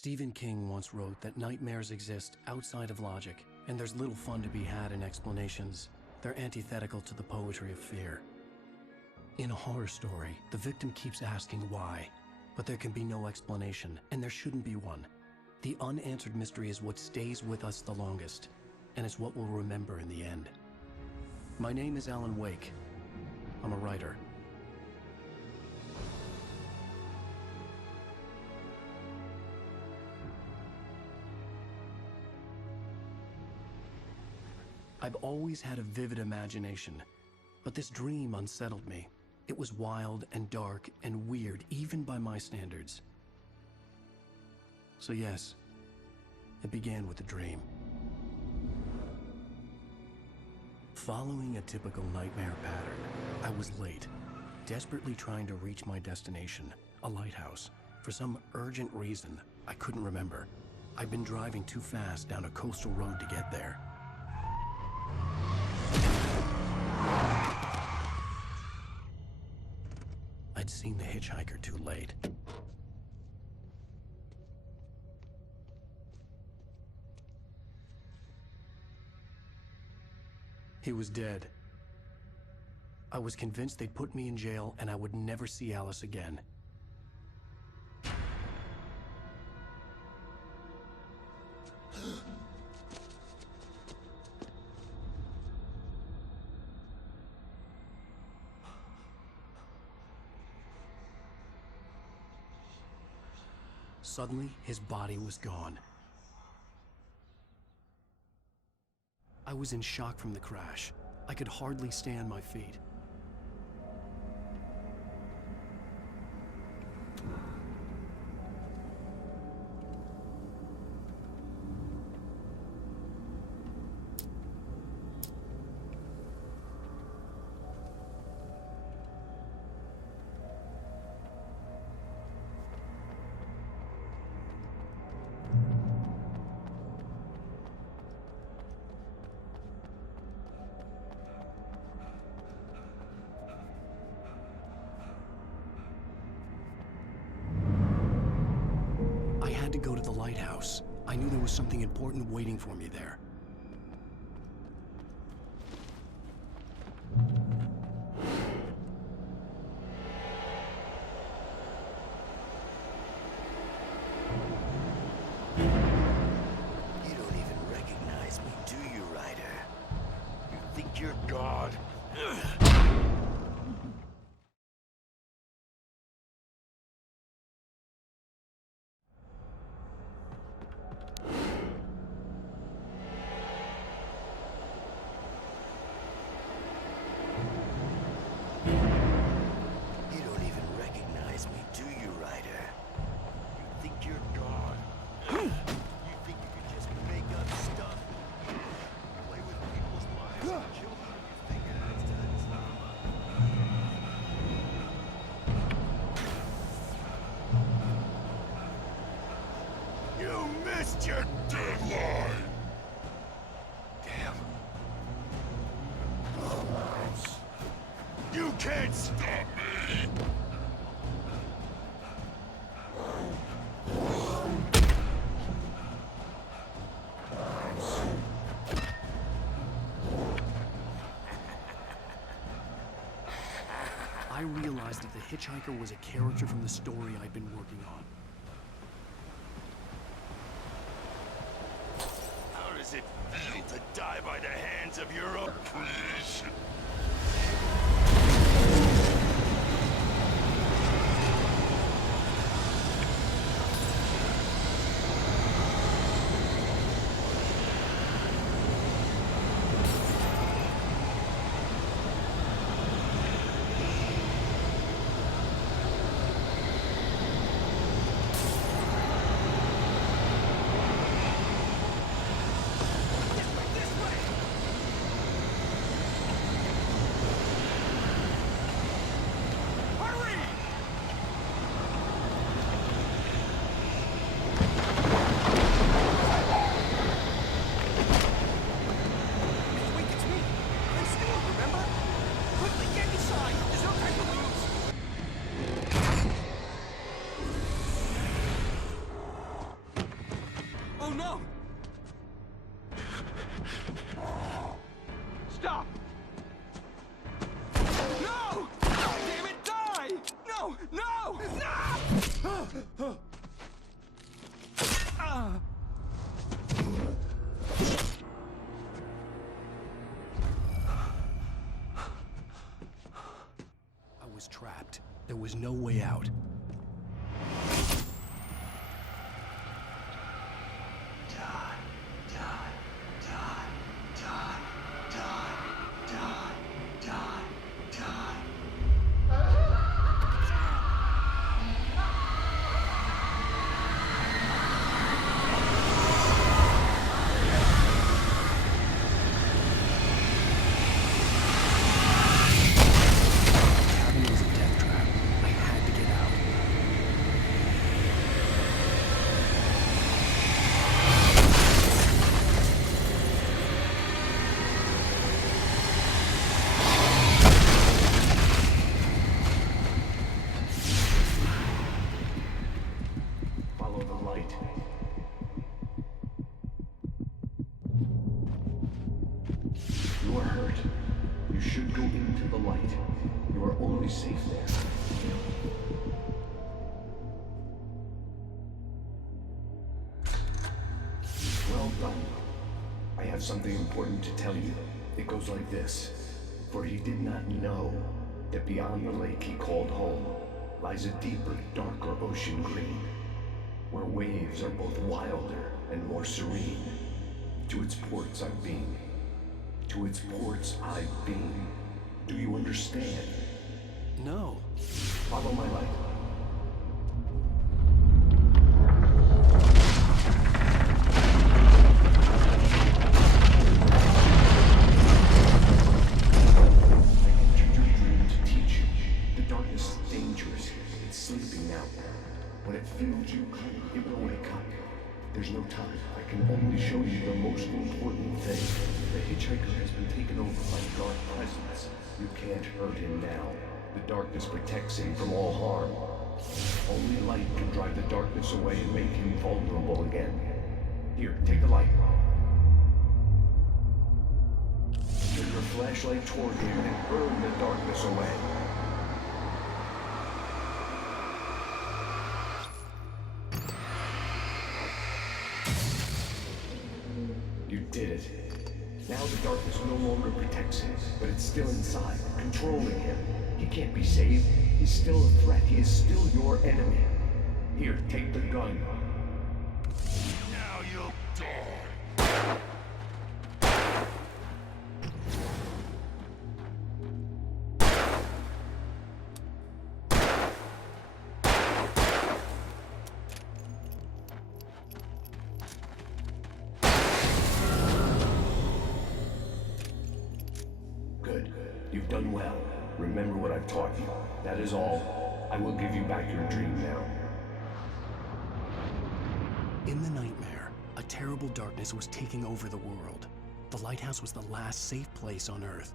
Stephen King once wrote that nightmares exist outside of logic, and there's little fun to be had in explanations. They're antithetical to the poetry of fear. In a horror story, the victim keeps asking why, but there can be no explanation, and there shouldn't be one. The unanswered mystery is what stays with us the longest, and it's what we'll remember in the end. My name is Alan Wake. I'm a writer. I've always had a vivid imagination, but this dream unsettled me. It was wild and dark and weird, even by my standards. So yes, it began with a dream. Following a typical nightmare pattern, I was late, desperately trying to reach my destination, a lighthouse. For some urgent reason, I couldn't remember. I'd been driving too fast down a coastal road to get there. I'd seen the hitchhiker too late. He was dead. I was convinced they'd put me in jail and I would never see Alice again. Suddenly, his body was gone. I was in shock from the crash. I could hardly stay on my feet. To go to the lighthouse. I knew there was something important waiting for me there. You don't even recognize me, do you, Ryder? You think you're God? Missed your deadline! Damn. You can't stop me! I realized that the hitchhiker was a character from the story I'd been working on. How does it feel to die by the hands of your own creation? was trapped. There was no way out. You are hurt. You should go into the light. You are only safe there. Well done. I have something important to tell you. It goes like this. For he did not know that beyond the lake he called home lies a deeper, darker ocean green, where waves are both wilder and more serene. To its ports I've been. To its ports I've been. Do you understand? No. Follow my light. I entered your dream to teach you. The darkness is dangerous. It's sleeping now. When it feels you, it will wake up. There's no time. I can only show you the most important thing. The hitchhiker has been taken over by dark presence. You can't hurt him now. The darkness protects him from all harm. Only light can drive the darkness away and make him vulnerable again. Here, take the light. Turn your flashlight toward him and burn the darkness away. You did it. Now the darkness no longer protects him, but it's still inside, controlling him. He can't be saved. He's still a threat. He is still your enemy. Here, take the gun. Now you'll die. Good. You've done well. Remember what I've taught you. That is all. I will give you back your dream now. In the nightmare, a terrible darkness was taking over the world. The lighthouse was the last safe place on Earth.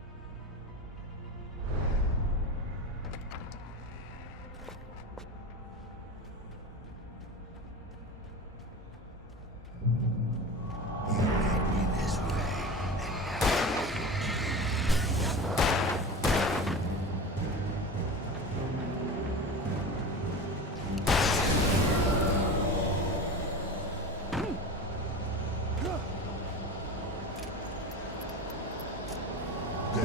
You led me this way, and now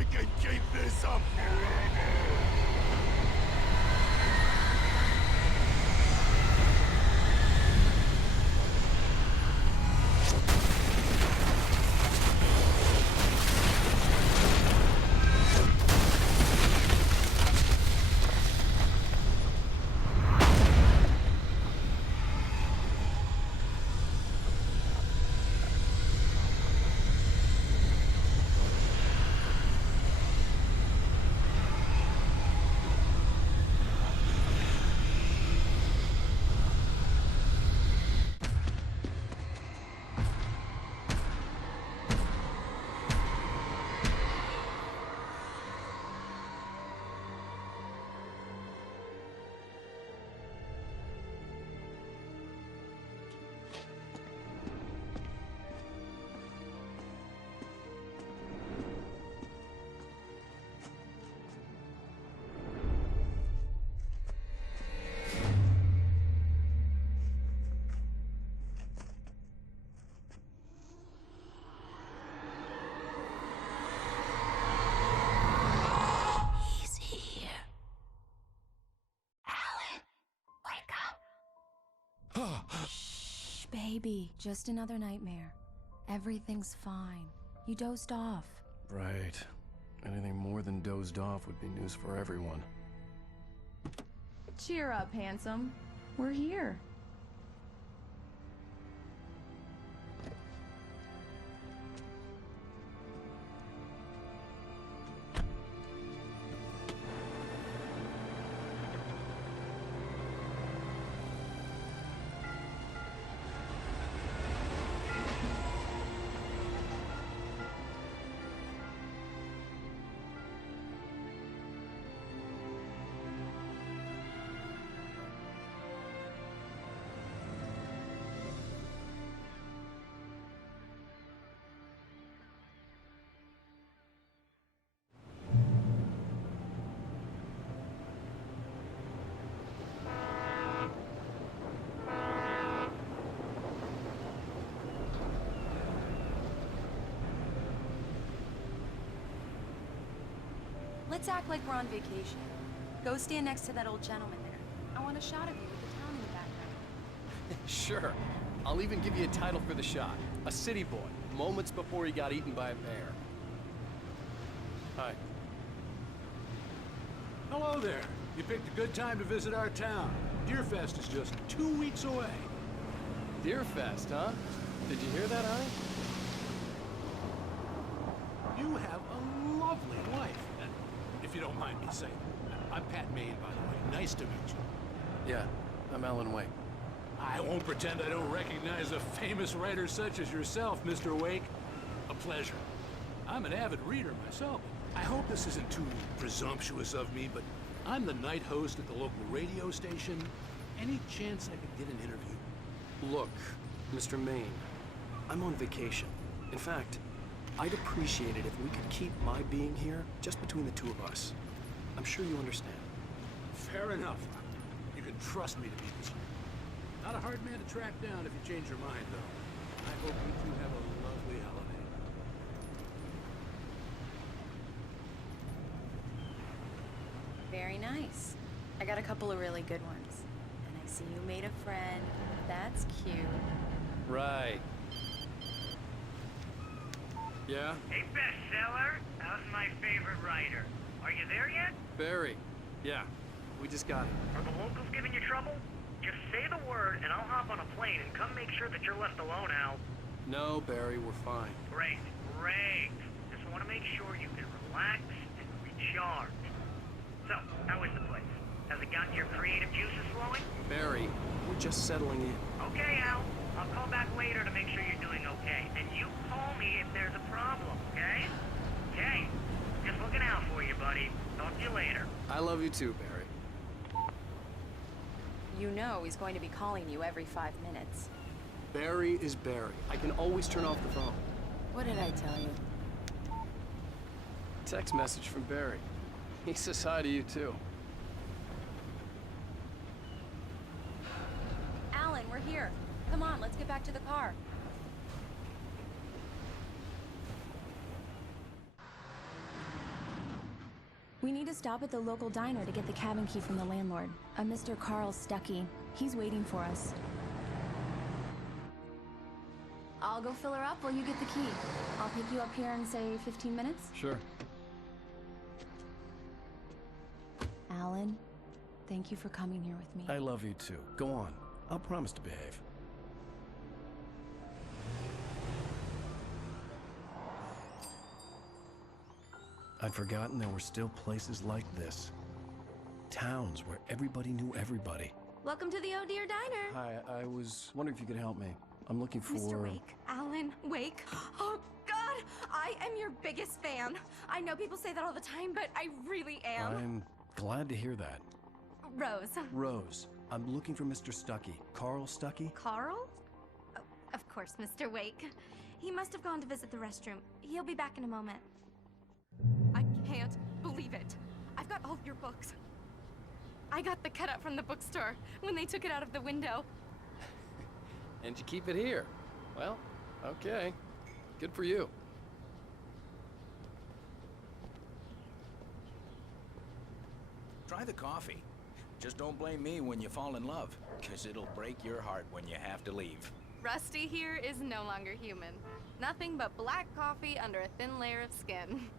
I can keep this up forever! Shh, baby. Just another nightmare. Everything's fine. You dozed off. Right. Anything more than dozed off would be news for everyone. Cheer up, handsome. We're here. Let's act like we're on vacation. Go stand next to that old gentleman there. I want a shot of you with the town in the background. Sure. I'll even give you a title for the shot. A city boy, moments before he got eaten by a bear. Hi. Hello there. You picked a good time to visit our town. Deerfest is just 2 weeks away. Deerfest, huh? Did you hear that, honey? You have a lovely wife, if you don't mind me saying. I'm Pat Maine, by the way. Nice to meet you. Yeah, I'm Alan Wake. I won't pretend I don't recognize a famous writer such as yourself, Mr. Wake. A pleasure. I'm an avid reader myself. I hope this isn't too presumptuous of me, but I'm the night host at the local radio station. Any chance I could get an interview? Look, Mr. Maine, I'm on vacation. In fact, I'd appreciate it if we could keep my being here just between the two of us. I'm sure you understand. Fair enough. You can trust me to be this. Not a hard man to track down if you change your mind, though. I hope you two have a lovely holiday. Very nice. I got a couple of really good ones. And I see you made a friend. That's cute. Right. Yeah? Hey, bestseller, how's my favorite writer? Are you there yet? Barry. Yeah, we just got it. Are the locals giving you trouble? Just say the word and I'll hop on a plane and come make sure that you're left alone, Al. No, Barry, we're fine. Great, great. Just want to make sure you can relax and recharge. So, how is the place? Has it gotten your creative juices flowing? Barry, we're just settling in. Okay, Al. I'll call back later to make sure you're doing okay. And you call me if there's a problem, okay? Okay. Just looking out for you, buddy. Talk to you later. I love you too, Barry. You know he's going to be calling you every 5 minutes. Barry is Barry. I can always turn off the phone. What did I tell you? Text message from Barry. He says hi to you too. Alan, we're here. Come on, let's get back to the car. We need to stop at the local diner to get the cabin key from the landlord, a Mr. Carl Stuckey. He's waiting for us. I'll go fill her up while you get the key. I'll pick you up here in, say, 15 minutes? Sure. Alan, thank you for coming here with me. I love you too. Go on. I'll promise to behave. I'd forgotten there were still places like this. Towns where everybody knew everybody. Welcome to the Oh Dear Diner. Hi, I was wondering if you could help me. I'm looking for... Mr. Wake. Alan Wake. Oh, God! I am your biggest fan. I know people say that all the time, but I really am. I'm glad to hear that. Rose. Rose, I'm looking for Mr. Stuckey. Carl Stuckey? Carl? Oh, of course, Mr. Wake. He must have gone to visit the restroom. He'll be back in a moment. I can't believe it. I've got all of your books. I got the cutout from the bookstore when they took it out of the window. And you keep it here. Well, okay. Good for you. Try the coffee. Just don't blame me when you fall in love, 'cause it'll break your heart when you have to leave. Rusty here is no longer human. Nothing but black coffee under a thin layer of skin.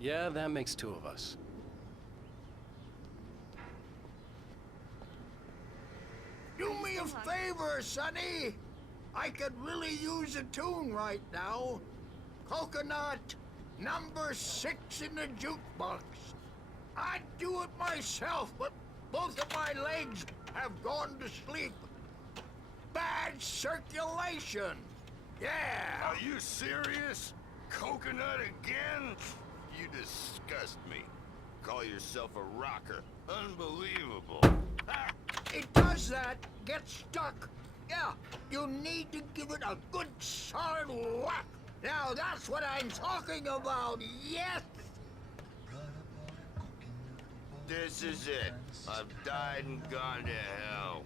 Yeah, that makes two of us. Do me a favor, Sonny. I could really use a tune right now. Coconut, number 6 in the jukebox. I'd do it myself, but both of my legs have gone to sleep. Bad circulation. Yeah. Are you serious? Coconut again? You disgust me. Call yourself a rocker. Unbelievable. Ah. It does that. Get stuck. Yeah, you need to give it a good solid whack. Now that's what I'm talking about, yes! This is it. I've died and gone to hell.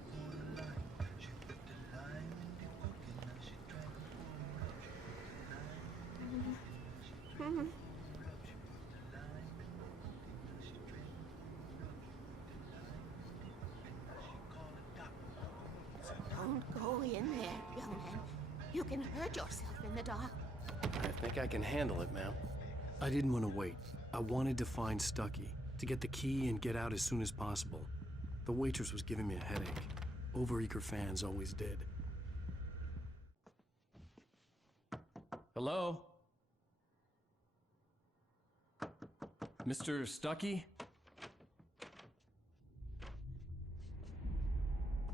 Don't go in there, young man. You can hurt yourself in the dark. I think I can handle it, ma'am. I didn't want to wait. I wanted to find Stuckey, to get the key and get out as soon as possible. The waitress was giving me a headache. Overeager fans always did. Hello? Mr. Stuckey?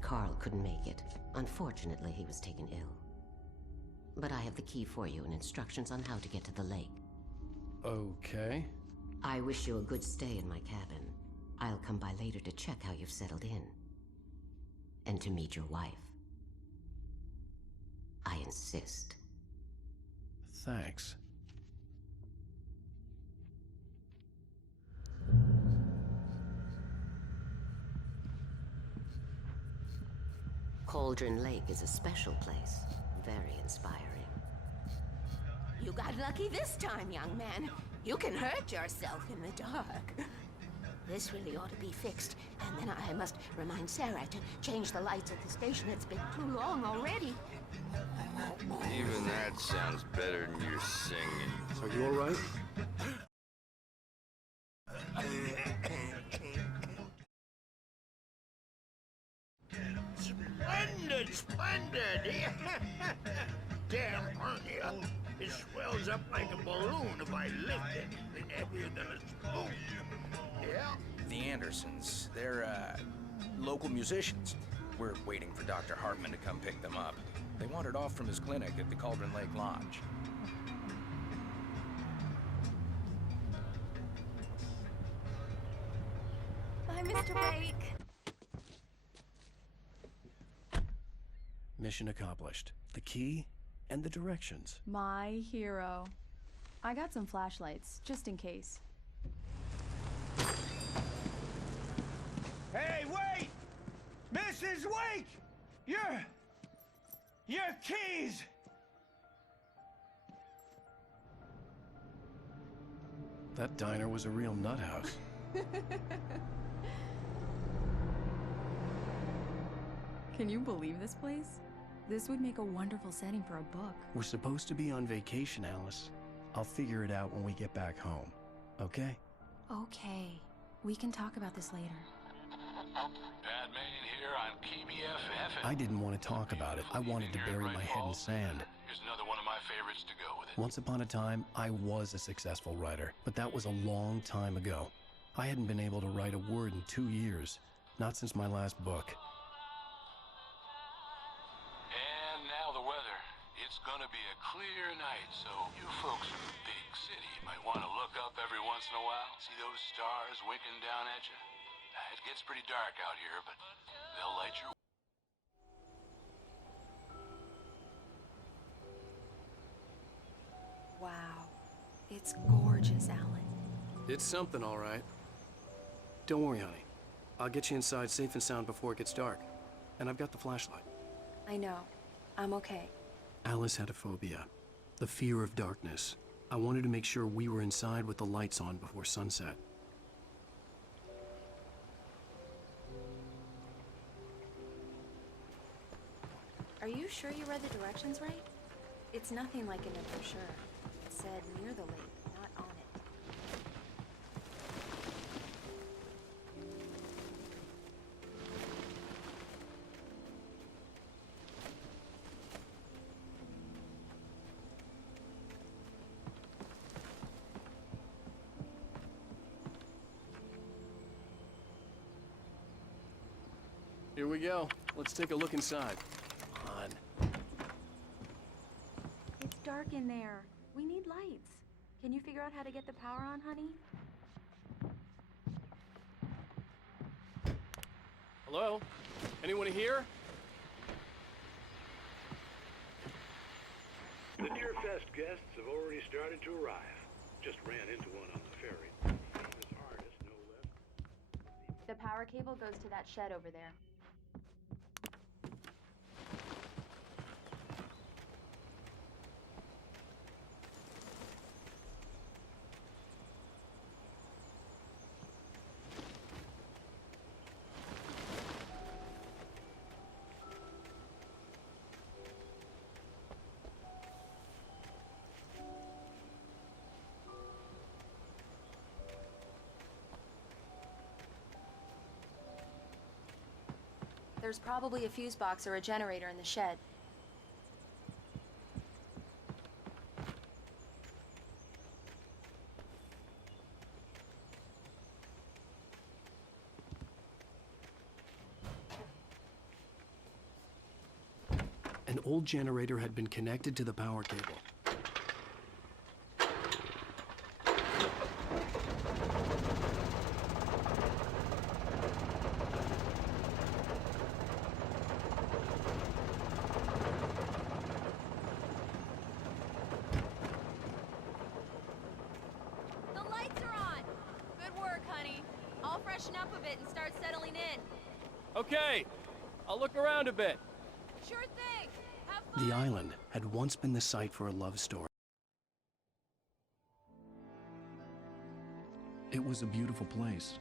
Carl couldn't make it. Unfortunately, he was taken ill. But I have the key for you and instructions on how to get to the lake. Okay. I wish you a good stay in my cabin. I'll come by later to check how you've settled in. And to meet your wife. I insist. Thanks. Cauldron Lake is a special place. Very inspiring. You got lucky this time, young man. You can hurt yourself in the dark. This really ought to be fixed. And then I must remind Sarah to change the lights at the station. It's been too long already. Even that sounds better than your singing. Are you all right? Splendid, splendid! Damn hernia. It swells up like a balloon if I lift it. It's heavier than a spoon. Yeah? The Andersons, they're, local musicians. We're waiting for Dr. Hartman to come pick them up. They wandered off from his clinic at the Cauldron Lake Lodge. Bye, Mr. Wake. Mission accomplished. The key and the directions. My hero. I got some flashlights, just in case. Hey, wait! Mrs. Wake! Your keys! That diner was a real nut house. Can you believe this place? This would make a wonderful setting for a book. We're supposed to be on vacation, Alice. I'll figure it out when we get back home, okay? Okay. We can talk about this later. Batman here on KBFF. I didn't want to talk about it. I wanted to bury my head in sand. Here's another one of my favorites to go with it. Once upon a time, I was a successful writer, but that was a long time ago. I hadn't been able to write a word in 2 years, not since my last book. And now the weather. It's gonna be a clear night, so you folks from the big city might want to look up every once in a while. See those stars winking down at you? It gets pretty dark out here, but they'll light your... Wow. It's gorgeous, Alan. It's something, all right. Don't worry, honey. I'll get you inside safe and sound before it gets dark. And I've got the flashlight. I know. I'm okay. Alice had a phobia. The fear of darkness. I wanted to make sure we were inside with the lights on before sunset. Are you sure you read the directions right? It's nothing like in the brochure. It said near the lake, not on it. Here we go. Let's take a look inside. Come on. It's dark in there. We need lights. Can you figure out how to get the power on, honey? Hello? Anyone here? The Deer Fest guests have already started to arrive. Just ran into one on the ferry. Famous artist, no less. The power cable goes to that shed over there. There's probably a fuse box or a generator in the shed. An old generator had been connected to the power cable. Freshen up a bit and start settling in. Okay, I'll look around a bit. Sure thing. Have fun. The island had once been the site for a love story. It was a beautiful place.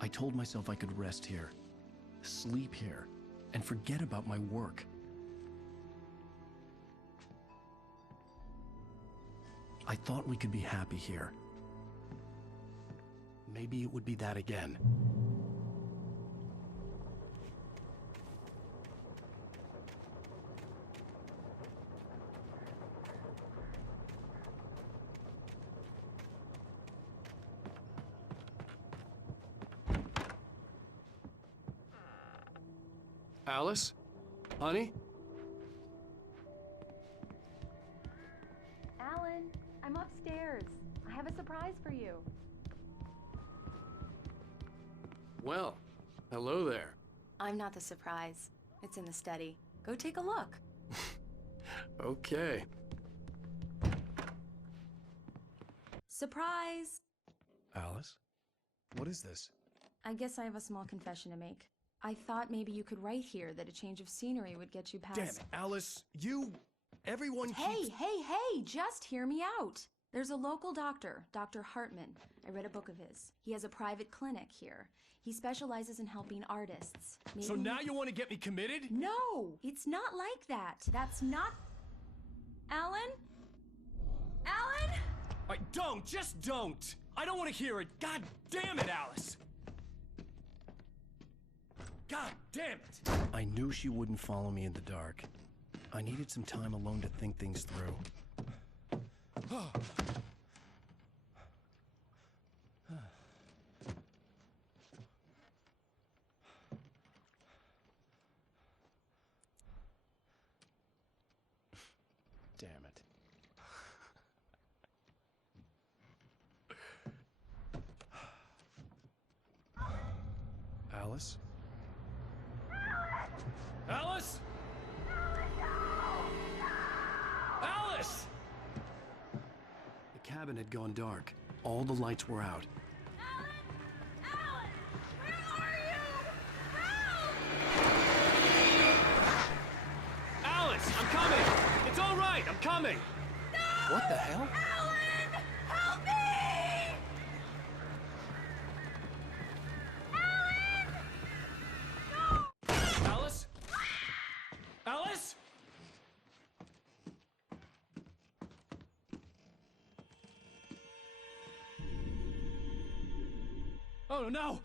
I told myself I could rest here, sleep here, and forget about my work. I thought we could be happy here. Maybe it would be that again. Alice? Honey? Alan, I'm upstairs. I have a surprise for you. Well, hello there. I'm not the surprise. It's in the study. Go take a look. Okay. Surprise! Alice? What is this? I guess I have a small confession to make. I thought maybe you could write here that a change of scenery would get you past... Damn it, Alice, everyone Hey, keeps... hey, hey! Just hear me out! There's a local doctor, Dr. Hartman. I read a book of his. He has a private clinic here. He specializes in helping artists. Maybe... So now you want to get me committed? No! It's not like that. That's not... Alan? Alan? Don't! Just don't! I don't want to hear it! God damn it, Alice! God damn it! I knew she wouldn't follow me in the dark. I needed some time alone to think things through. Damn it. Alice? Alice? Alice! The cabin had gone dark. All the lights were out. Alice, I'm coming! It's all right, I'm coming! No! What the hell? Alan! Help me! Alan! No! Alice? Alice? Oh no!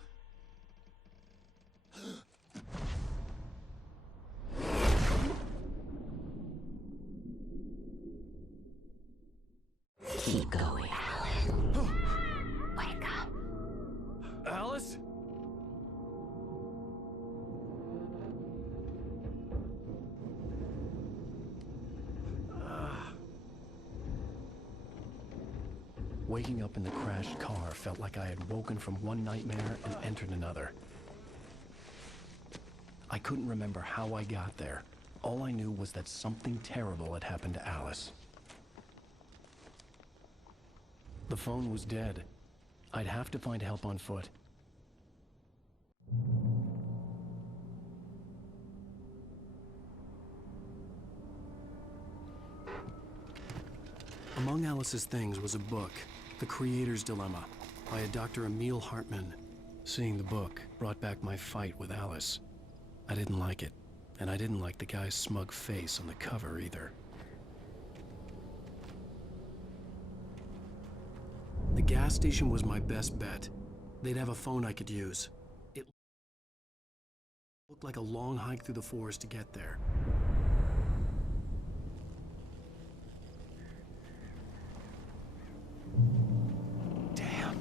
Keep going, Alan. Wake up. Alice? Waking up in the crashed car felt like I had woken from one nightmare and entered another. I couldn't remember how I got there. All I knew was that something terrible had happened to Alice. The phone was dead. I'd have to find help on foot. Among Alice's things was a book, The Creator's Dilemma, by a Dr. Emil Hartman. Seeing the book brought back my fight with Alice. I didn't like it, and I didn't like the guy's smug face on the cover either. The gas station was my best bet. They'd have a phone I could use. It looked like a long hike through the forest to get there. Damn.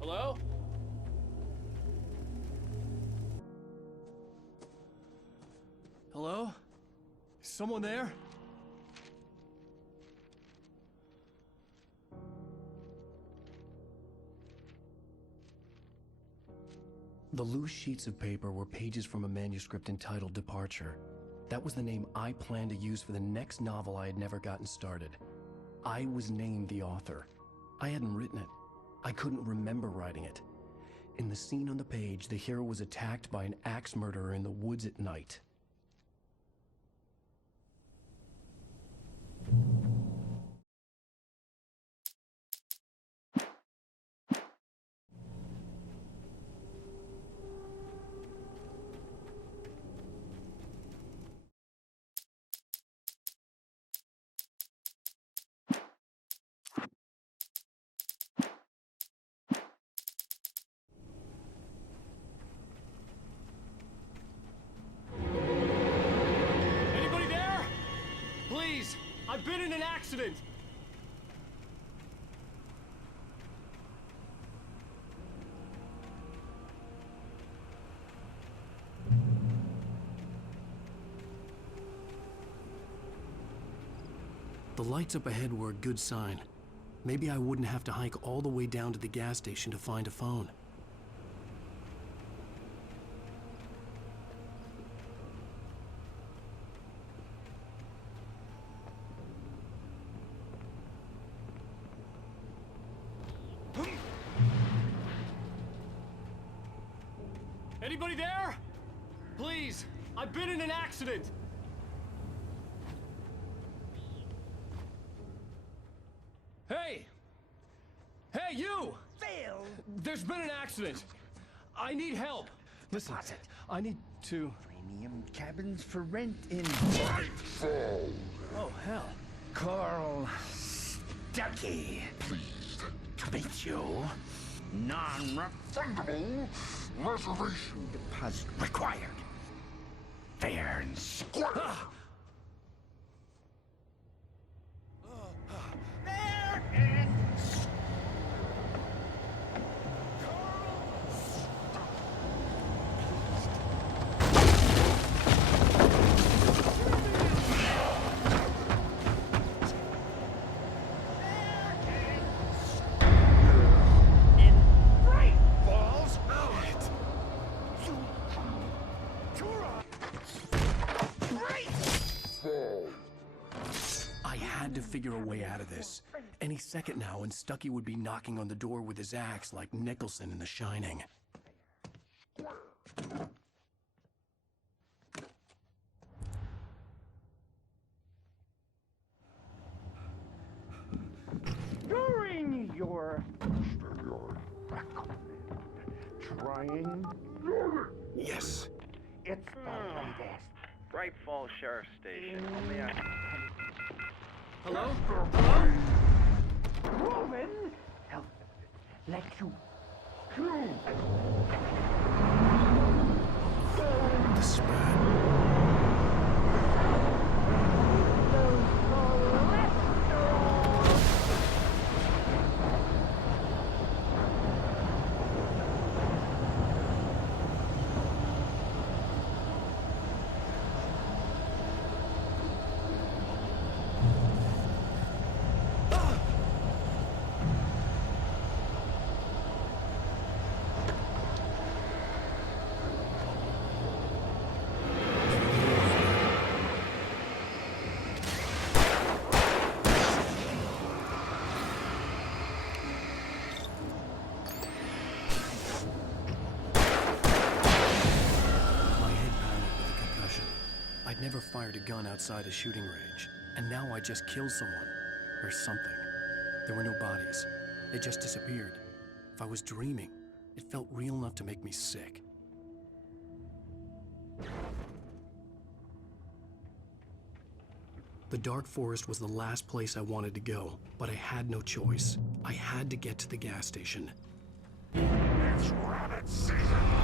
Hello? Hello? Is someone there? The loose sheets of paper were pages from a manuscript entitled Departure. That was the name I planned to use for the next novel I had never gotten started. I was named the author. I hadn't written it. I couldn't remember writing it. In the scene on the page, the hero was attacked by an axe murderer in the woods at night. Anybody there? Please, I've been in an accident. The lights up ahead were a good sign. Maybe I wouldn't have to hike all the way down to the gas station to find a phone. Anybody there? Please, I've been in an accident. Hey! Hey, you! Phil! There's been an accident. I need help. Listen, I need to... Premium cabins for rent in... Oh, hell. Carl Stuckey. Pleased To meet you. Non-refundable reservation deposit required. Fair and square. Fair and I had to figure a way out of this. Any second now, and Stuckey would be knocking on the door with his axe like Nicholson in The Shining. during your trying. Yes. It's the latest. Bright Falls Sheriff Station. Hello? Roman, help let you choose. The spat. I'd never fired a gun outside a shooting range, and now I just killed someone. Or something. There were no bodies. They just disappeared. If I was dreaming, it felt real enough to make me sick. The dark forest was the last place I wanted to go, but I had no choice. I had to get to the gas station. It's rabbit season!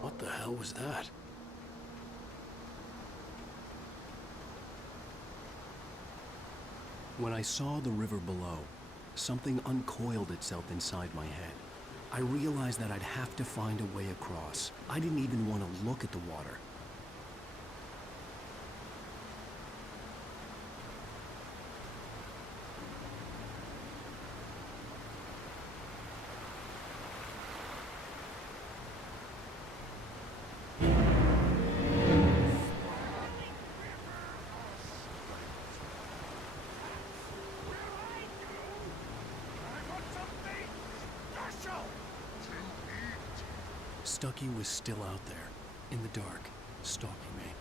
What the hell was that? When I saw the river below, something uncoiled itself inside my head. I realized that I'd have to find a way across. I didn't even want to look at the water. Stuckey was still out there, in the dark, stalking me.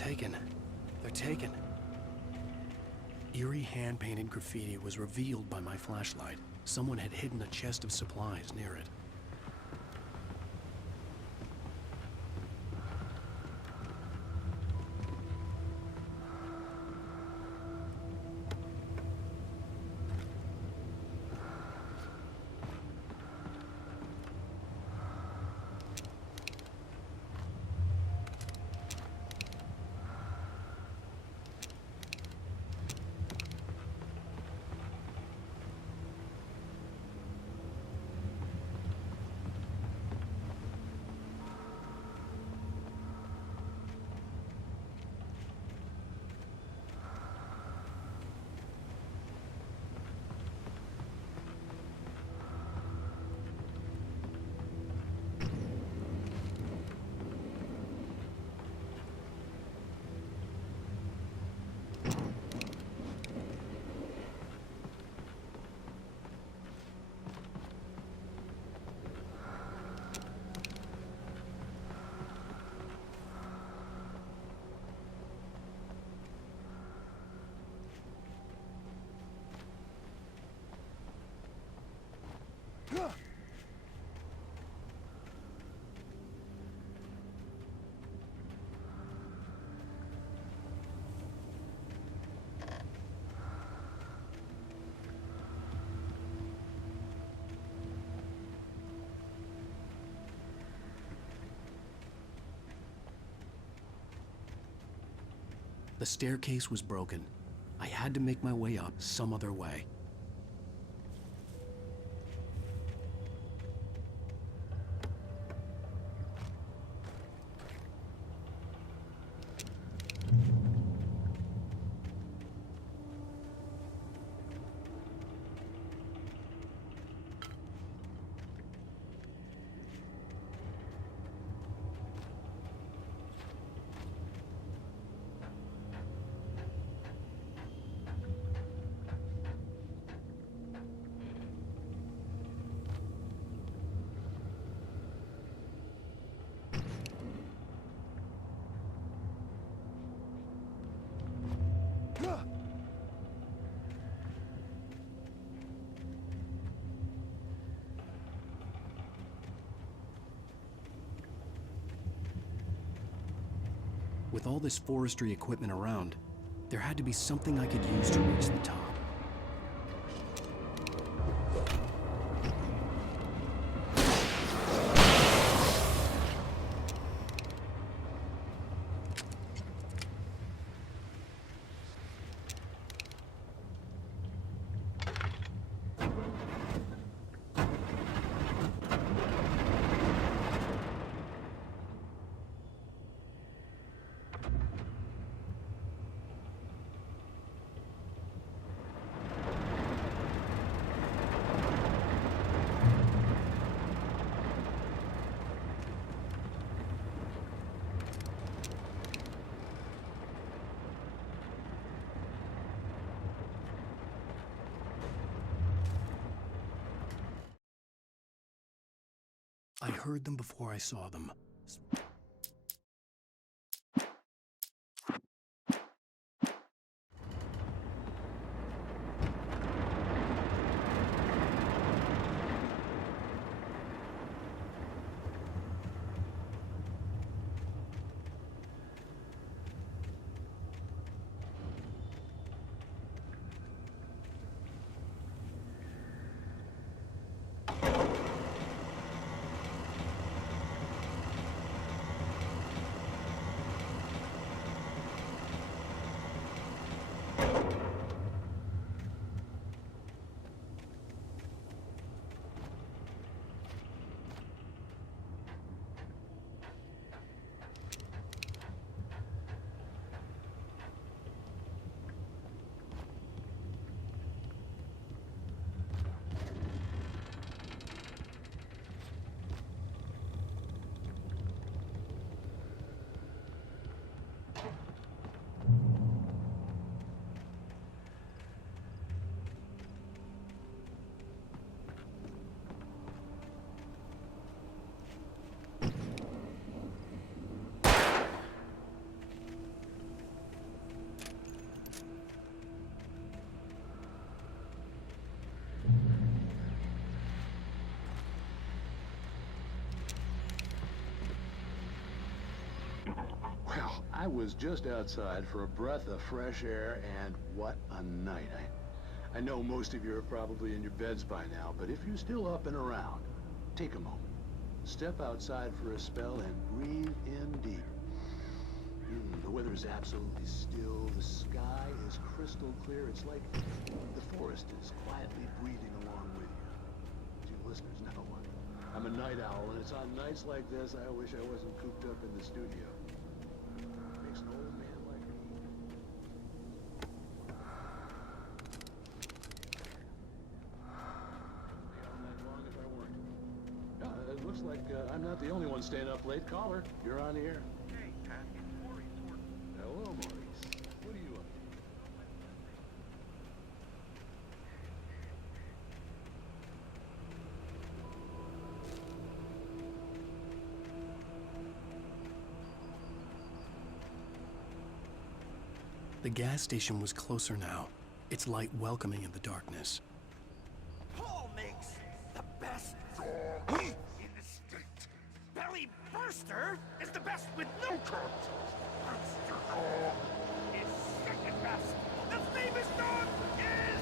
taken. They're taken. Eerie hand-painted graffiti was revealed by my flashlight. Someone had hidden a chest of supplies near it. The staircase was broken. I had to make my way up some other way. With all this forestry equipment around, there had to be something I could use to reach the top. I heard them before I saw them. I was just outside for a breath of fresh air, and what a night. I know most of you are probably in your beds by now, but if you're still up and around, take a moment. Step outside for a spell and breathe in deep. The weather is absolutely still. The sky is crystal clear. It's like the forest is quietly breathing along with you. But you listeners know I'm a night owl, and it's on nights like this I wish I wasn't cooped up in the studio. Makes an old man like me. Stay all night long if I weren't. It looks like I'm not the only one staying up late. Caller, you're on the air. Hey, Pat, it's Maurice. Hello, Maurice. What are you up to? The gas station was closer now, its light welcoming in the darkness. Paul makes the best dog in the state. Belly Burster is the best with no cut. Monster Dog is second best. The famous dog is...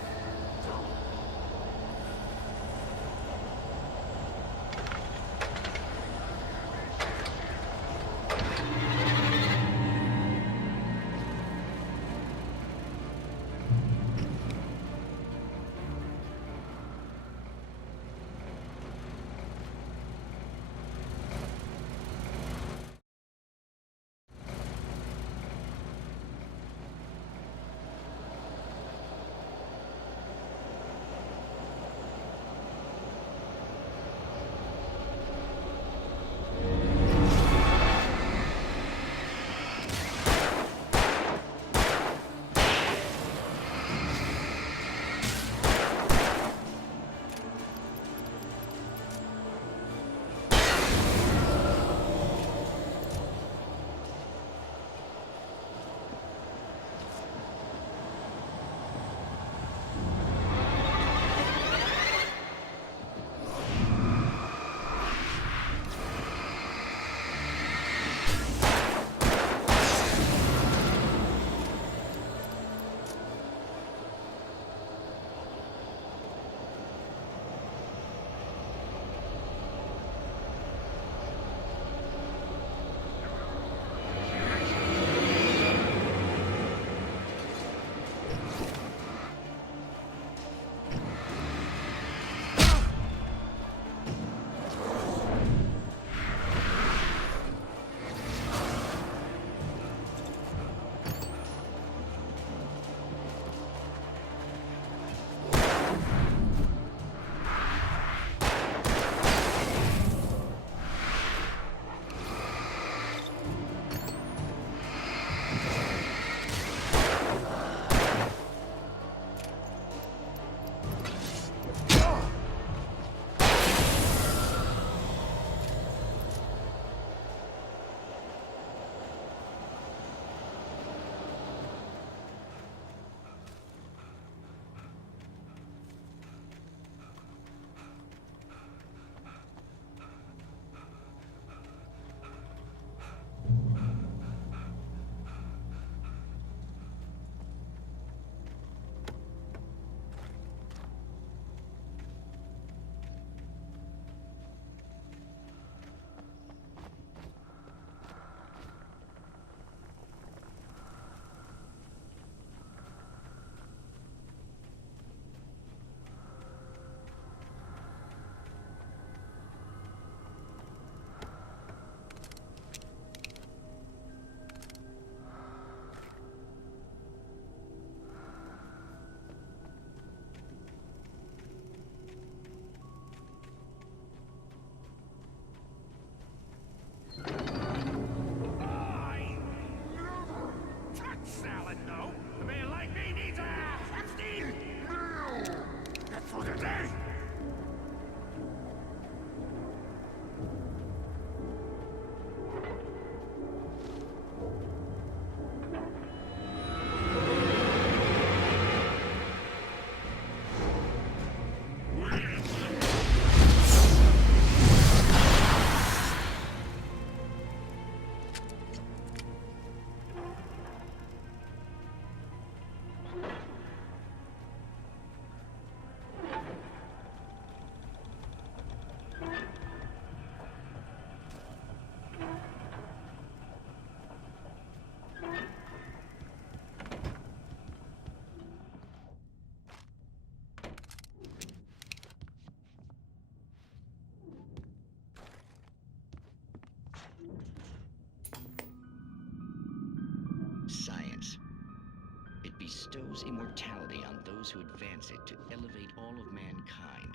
bestows immortality on those who advance it to elevate all of mankind.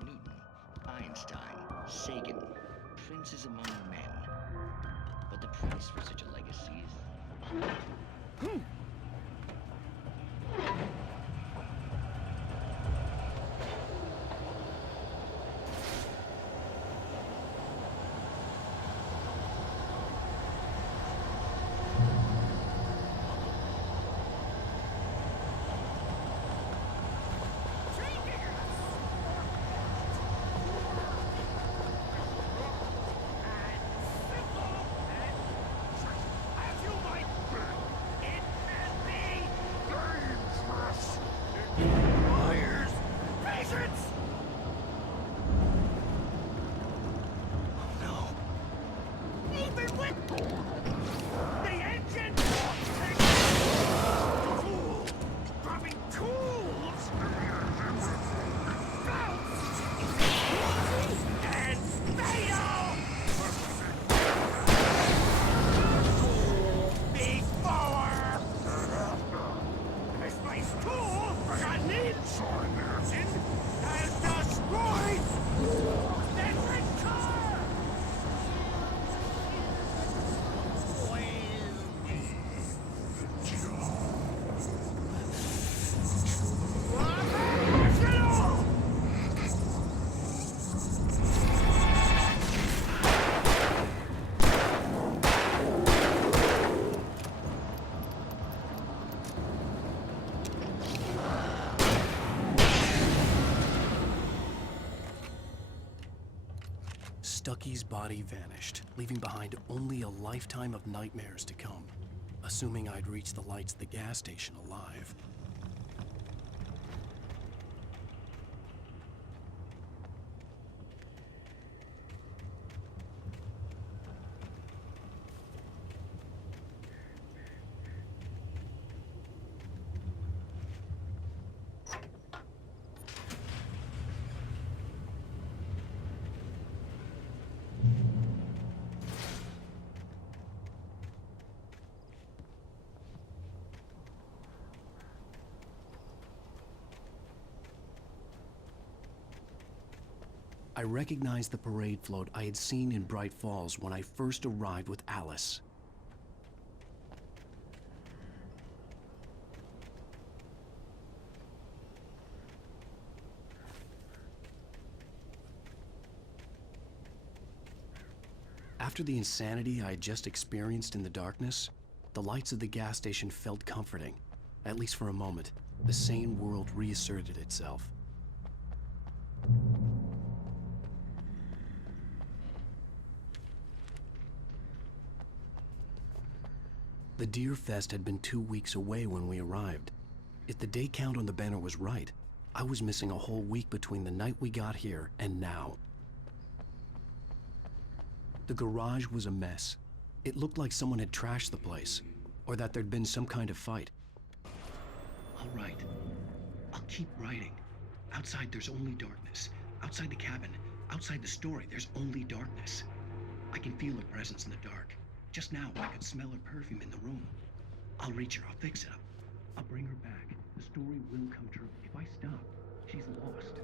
Newton, Einstein, Sagan, princes among men. But the price for such a legacy is... Stucky's body vanished, leaving behind only a lifetime of nightmares to come, assuming I'd reach the lights at the gas station alive. I recognized the parade float I had seen in Bright Falls when I first arrived with Alice. After the insanity I had just experienced in the darkness, the lights of the gas station felt comforting. At least for a moment, the sane world reasserted itself. The Deer Fest had been 2 weeks away when we arrived. If the day count on the banner was right, I was missing a whole week between the night we got here and now. The garage was a mess. It looked like someone had trashed the place, or that there'd been some kind of fight. I'll write. I'll keep writing. Outside there's only darkness. Outside the cabin, outside the story, there's only darkness. I can feel her presence in the dark. Just now, I could smell her perfume in the room. I'll reach her, I'll fix it up. I'll bring her back. The story will come true. If I stop, she's lost.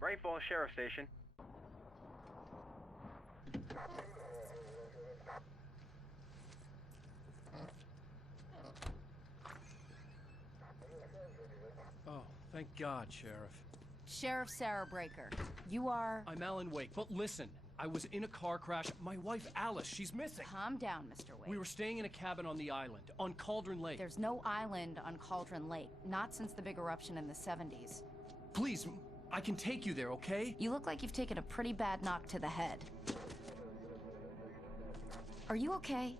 Bright Falls Sheriff Station. Oh, thank God, Sheriff. Sheriff Sarah Breaker. You are... I'm Alan Wake, but listen. I was in a car crash. My wife, Alice, she's missing. Calm down, Mr. Wake. We were staying in a cabin on the island, on Cauldron Lake. There's no island on Cauldron Lake. Not since the big eruption in the 70s. Please, I can take you there, okay? You look like you've taken a pretty bad knock to the head. Are you okay?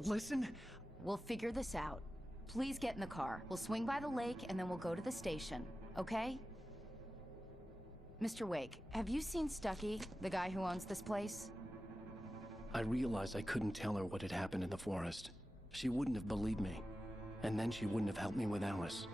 Listen. We'll figure this out. Please get in the car. We'll swing by the lake and then we'll go to the station, okay? Mr. Wake, have you seen Stucky, the guy who owns this place? I realized I couldn't tell her what had happened in the forest. She wouldn't have believed me. And then she wouldn't have helped me with Alice.